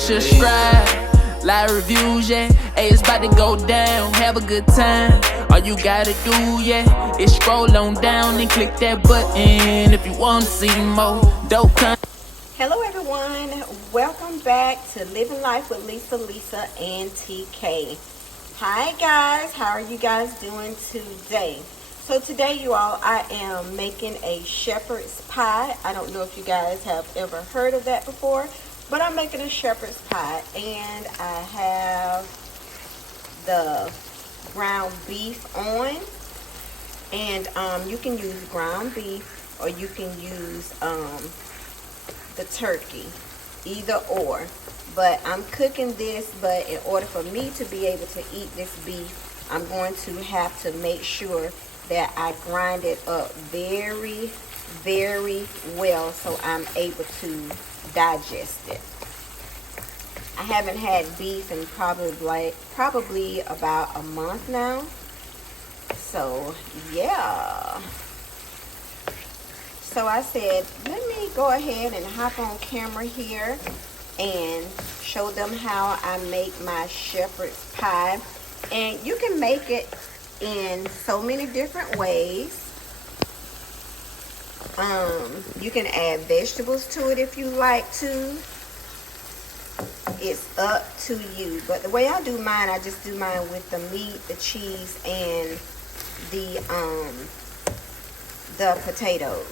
subscribe. Like reviews, yeah. Hey, it's about to go down. Have a good time. All you gotta do, yeah, is scroll on down and click that button if you want to see more dope content. Hello everyone, welcome back to Living Life with Lisa and TK. Hi guys, how are you guys doing today? So today you all, I am making a shepherd's pie. I don't know if you guys have ever heard of that before, but I'm making a shepherd's pie, and I have the ground beef on, and you can use ground beef or you can use the turkey, either or. But I'm cooking this, but in order for me to be able to eat this beef, I'm going to have to make sure that I grind it up very, very well so I'm able to digest it. I haven't had beef in probably about a month now. So yeah. So I said, let me go ahead and hop on camera here and show them how I make my shepherd's pie. And you can make it in so many different ways. You can add vegetables to it if you like to. It's up to you. But the way I do mine, I just do mine with the meat, the cheese, and the potatoes.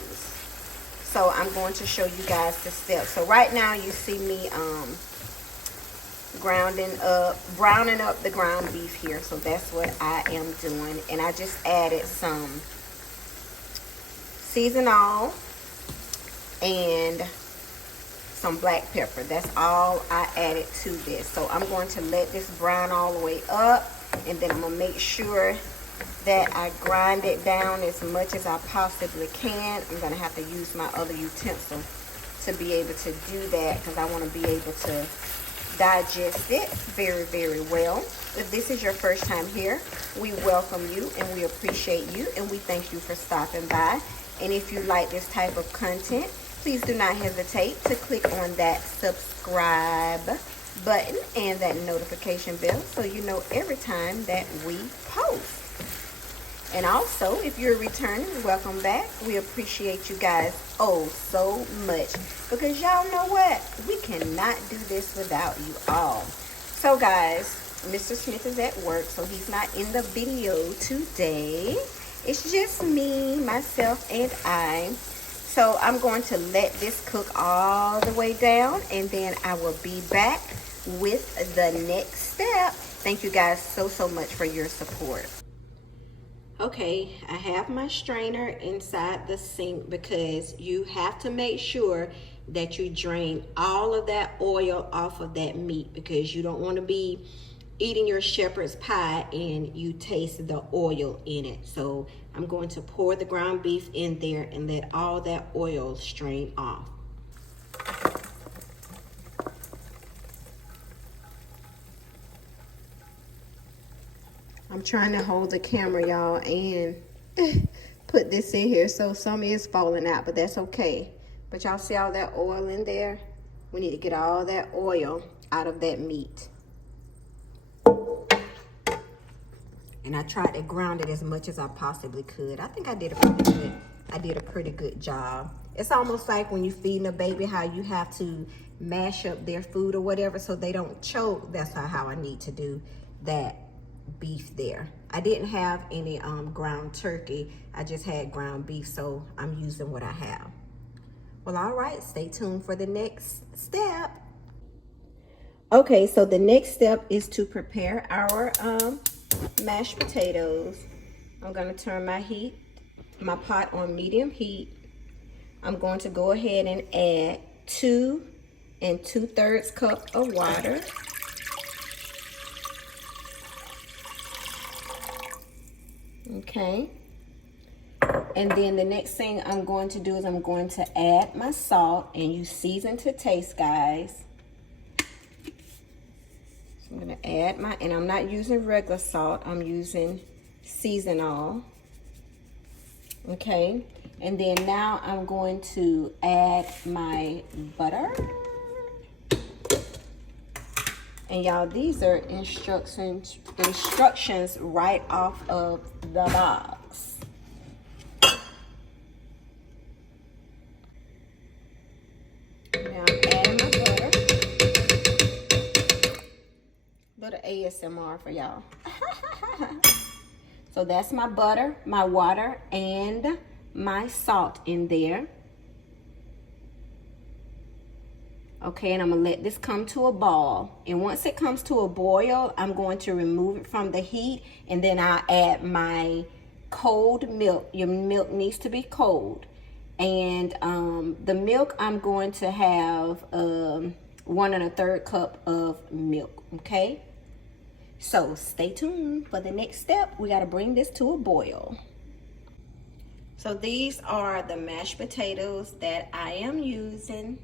So I'm going to show you guys the steps. So right now you see me browning up the ground beef here. So that's what I am doing. And I just added some seasonal and some black pepper. That's all I added to this. So I'm going to let this brown all the way up, and then I'm going to make sure that I grind it down as much as I possibly can. I'm going to have to use my other utensil to be able to do that, because I want to be able to digest it very, very well. If this is your first time here, we welcome you and we appreciate you, and we thank you for stopping by. And if you like this type of content, please do not hesitate to click on that subscribe button and that notification bell so you know every time that we post. And also, if you're returning, welcome back. We appreciate you guys oh so much, because y'all know what? We cannot do this without you all. So guys, Mr. Smith is at work, so he's not in the video today. It's just me, myself, and I. So I'm going to let this cook all the way down, and then I will be back with the next step. Thank you guys so much for your support. Okay, I have my strainer inside the sink, because you have to make sure that you drain all of that oil off of that meat, because you don't want to be eating your shepherd's pie and you taste the oil in it. So I'm going to pour the ground beef in there and let all that oil strain off. I'm trying to hold the camera, y'all, and put this in here, so some is falling out, but that's okay. But y'all see all that oil in there? We need to get all that oil out of that meat. And I tried to ground it as much as I possibly could. I think I did a pretty good job. It's almost like when you're feeding a baby, how you have to mash up their food or whatever so they don't choke. That's how I need to do that beef there. I didn't have any ground turkey. I just had ground beef, so I'm using what I have. Well, all right, stay tuned for the next step. Okay, so the next step is to prepare our mashed potatoes. I'm going to turn my pot on medium heat. I'm going to go ahead and add 2 2/3 cups of water. Okay. And then the next thing I'm going to do is I'm going to add my salt, and you season to taste, guys. So I'm going to add and I'm not using regular salt, I'm using seasonal. Okay. And then now I'm going to add my butter. And y'all, these are instructions right off of the box. Now I'm adding my butter. Little ASMR for y'all. So that's my butter, my water, and my salt in there. Okay, and I'm gonna let this come to a ball. And once it comes to a boil, I'm going to remove it from the heat, and then I'll add my cold milk. Your milk needs to be cold. And the milk, I'm going to have 1 1/3 cup of milk, okay? So stay tuned for the next step. We gotta bring this to a boil. So these are the mashed potatoes that I am using.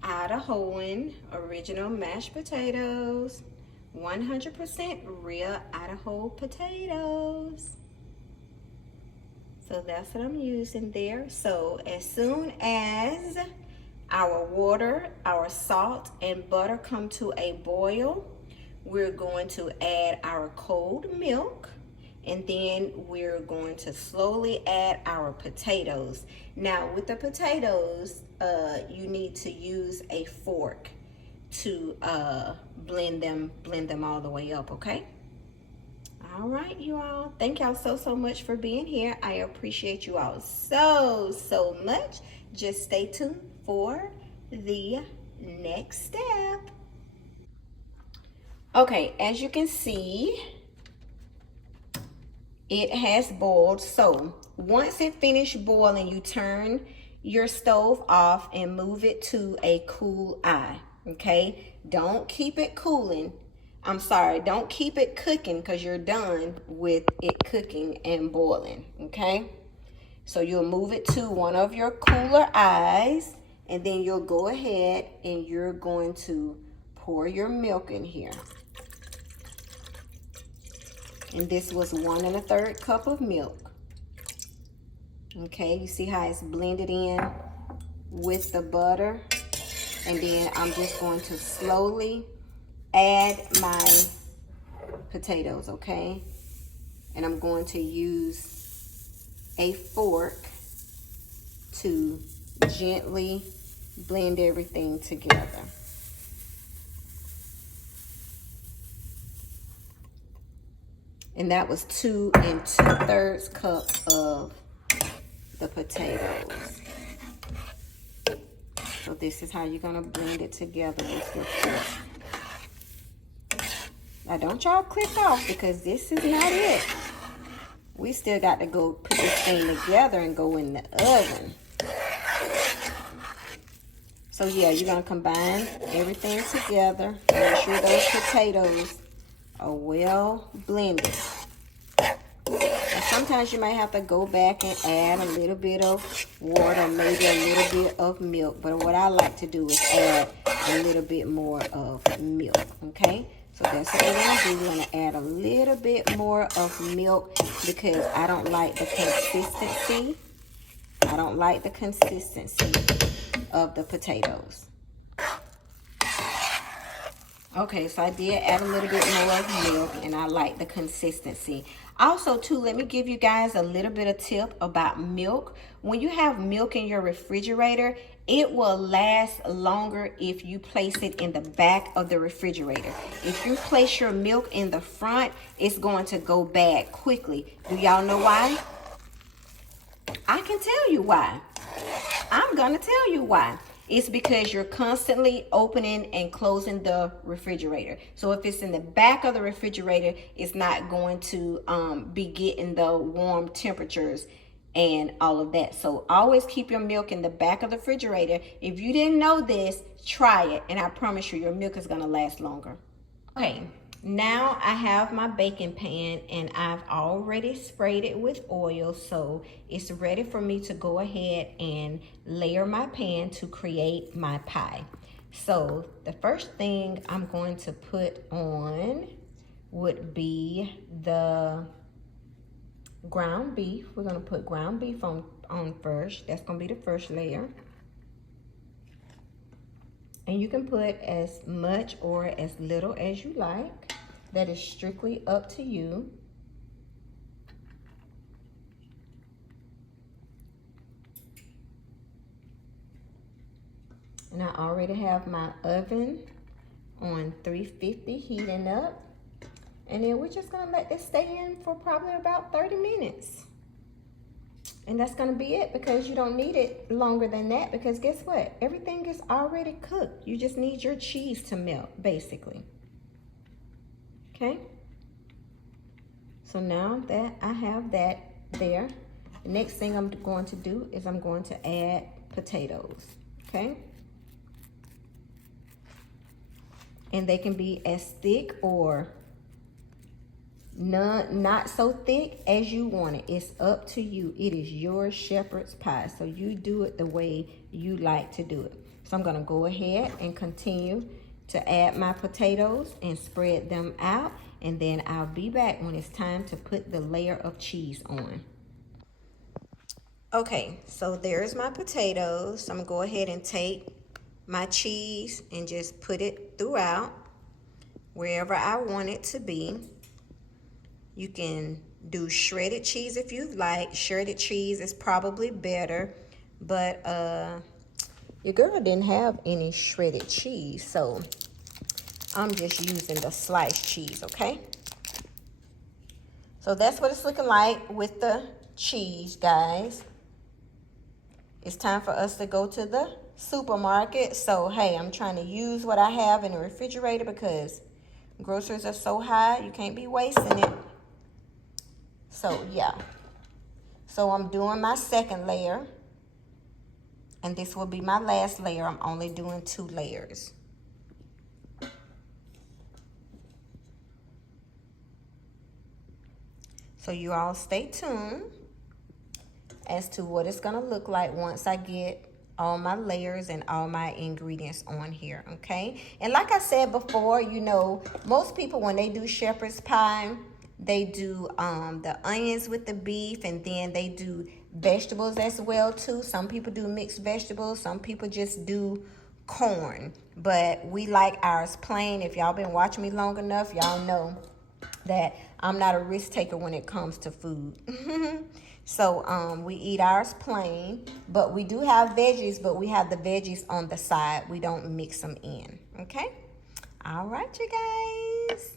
Idahoan original mashed potatoes, 100% real Idaho potatoes. So that's what I'm using there. So as soon as our water, our salt, and butter come to a boil, we're going to add our cold milk, and then we're going to slowly add our potatoes. Now with the potatoes, you need to use a fork to blend them all the way up, okay? All right, you all. Thank y'all so much for being here. I appreciate you all so much. Just stay tuned for the next step. Okay, as you can see, it has boiled. So once it finished boiling, you turn your stove off and move it to a cool eye, okay? Don't keep it cooling. I'm sorry, don't keep it cooking because you're done with it cooking and boiling, okay? So you'll move it to one of your cooler eyes, and then you'll go ahead and you're going to pour your milk in here. And this was 1 1/3 cup of milk. Okay, you see how it's blended in with the butter? And then I'm just going to slowly add my potatoes, okay? And I'm going to use a fork to gently blend everything together. And that was 2 2/3 cup of the potatoes. So this is how you're gonna blend it together with your fork. Now don't y'all click off because this is not it. We still got to go put this thing together and go in the oven. So yeah, you're gonna combine everything together. Make sure those potatoes are well blended. And sometimes you might have to go back and add a little bit of water, maybe a little bit of milk. But what I like to do is add a little bit more of milk, okay? So that's what we're gonna do. We're gonna add a little bit more of milk because I don't like the consistency. I don't like the consistency of the potatoes. Okay, so I did add a little bit more of milk, and I like the consistency. Also, too, let me give you guys a little bit of tip about milk. When you have milk in your refrigerator, it will last longer if you place it in the back of the refrigerator. If you place your milk in the front, it's going to go bad quickly. Do y'all know why? I can tell you why. I'm gonna tell you why. It's because you're constantly opening and closing the refrigerator. So if it's in the back of the refrigerator, it's not going to be getting the warm temperatures and all of that. So always keep your milk in the back of the refrigerator. If you didn't know this, try it, and I promise you your milk is gonna last longer. Okay, now I have my baking pan and I've already sprayed it with oil, so it's ready for me to go ahead and layer my pan to create my pie. So the first thing I'm going to put on would be the ground beef. We're going to put ground beef on first. That's going to be the first layer. And you can put as much or as little as you like. That is strictly up to you. And I already have my oven on 350 heating up. And then we're just gonna let this stay in for probably about 30 minutes. And that's gonna be it, because you don't need it longer than that, because guess what? Everything is already cooked. You just need your cheese to melt, basically. Okay? So now that I have that there, the next thing I'm going to do is I'm going to add potatoes, okay? And they can be as thick or not so thick as you want it. It's up to you. It is your shepherd's pie, so you do it the way you like to do it. So I'm gonna go ahead and continue to add my potatoes and spread them out, and then I'll be back when it's time to put the layer of cheese on. Okay, so there's my potatoes. I'm gonna go ahead and take my cheese and just put it throughout wherever I want it to be. You can do shredded cheese if you like. Shredded cheese is probably better, but your girl didn't have any shredded cheese, so I'm just using the sliced cheese, okay? So that's what it's looking like with the cheese, guys. It's time for us to go to the supermarket. So, hey, I'm trying to use what I have in the refrigerator because groceries are so high, you can't be wasting it. So, yeah. So, I'm doing my second layer. And this will be my last layer. I'm only doing 2 layers. So, you all stay tuned as to what it's going to look like once I get all my layers and all my ingredients on here, okay? And like I said before, you know, most people, when they do shepherd's pie, they do the onions with the beef, and then they do vegetables as well too. Some people do mixed vegetables. Some people just do corn. But we like ours plain. If y'all been watching me long enough, y'all know that I'm not a risk taker when it comes to food. So we eat ours plain, but we do have veggies, but we have the veggies on the side. We don't mix them in, okay? All right, you guys.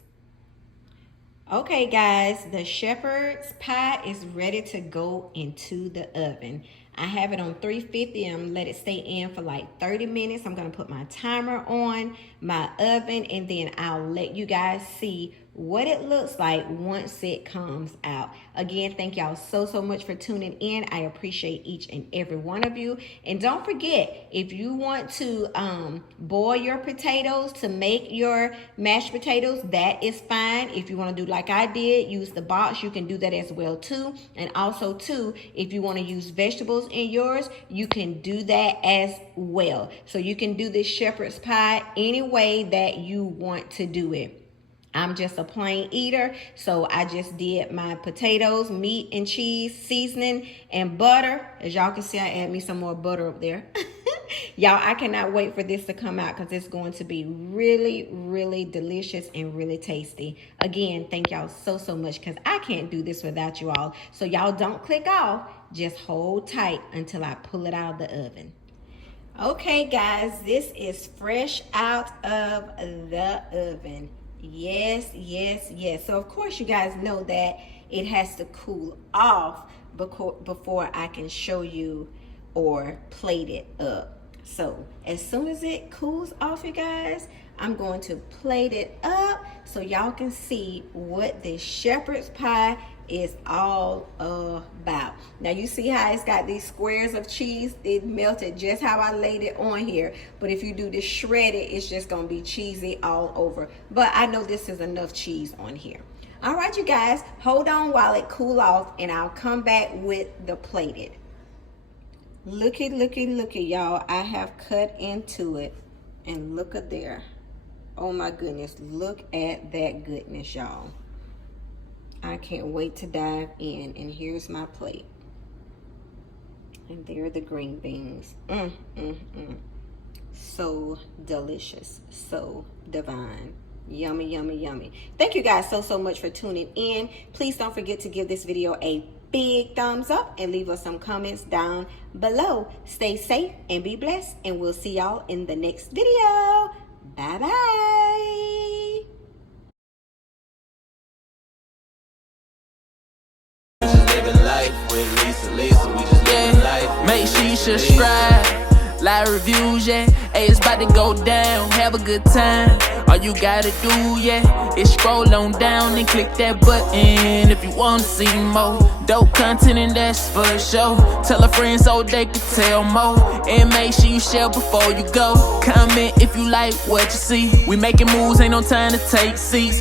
Okay, guys, the shepherd's pie is ready to go into the oven. I have it on 350 and I'm gonna let it stay in for like 30 minutes. I'm gonna put my timer on my oven, and then I'll let you guys see what it looks like once it comes out. Again, thank y'all so much for tuning in. I appreciate each and every one of you. And don't forget, if you want to boil your potatoes to make your mashed potatoes, that is fine. If you want to do like I did, use the box, you can do that as well too. And also too, if you want to use vegetables in yours, you can do that as well. So you can do this shepherd's pie any way that you want to do it. I'm just a plain eater, so I just did my potatoes, meat and cheese, seasoning, and butter. As y'all can see, I add me some more butter up there. Y'all, I cannot wait for this to come out because it's going to be really delicious and really tasty. Again, thank y'all so much, because I can't do this without you all. So y'all don't click off. Just hold tight until I pull it out of the oven. Okay, guys, this is fresh out of the oven. Yes. So of course you guys know that it has to cool off before I can show you or plate it up. So as soon as it cools off, you guys, I'm going to plate it up so y'all can see what this shepherd's pie is all about. Now you see how it's got these squares of cheese. It melted just how I laid it on here. But if you do this shredded, it's just gonna be cheesy all over. But I know this is enough cheese on here. All right, you guys, hold on while it cool off, and I'll come back with the plated. Looky, y'all. I have cut into it, and look at there. Oh my goodness, look at that goodness, y'all. I can't wait to dive in. And here's my plate. And there are the green beans. So delicious, so divine. Yummy, yummy, yummy. Thank you guys so much for tuning in. Please don't forget to give this video a big thumbs up and leave us some comments down below. Stay safe and be blessed, and we'll see y'all in the next video. Bye bye. Living life with Lisa, we just living life. Make sure you subscribe, like, reviews, yeah. Hey, it's about to go down, have a good time. All you gotta do, yeah, is scroll on down and click that button if you wanna see more dope content, and that's for sure. Tell a friend so they can tell more, and make sure you share before you go. Comment if you like what you see. We making moves, ain't no time to take seats.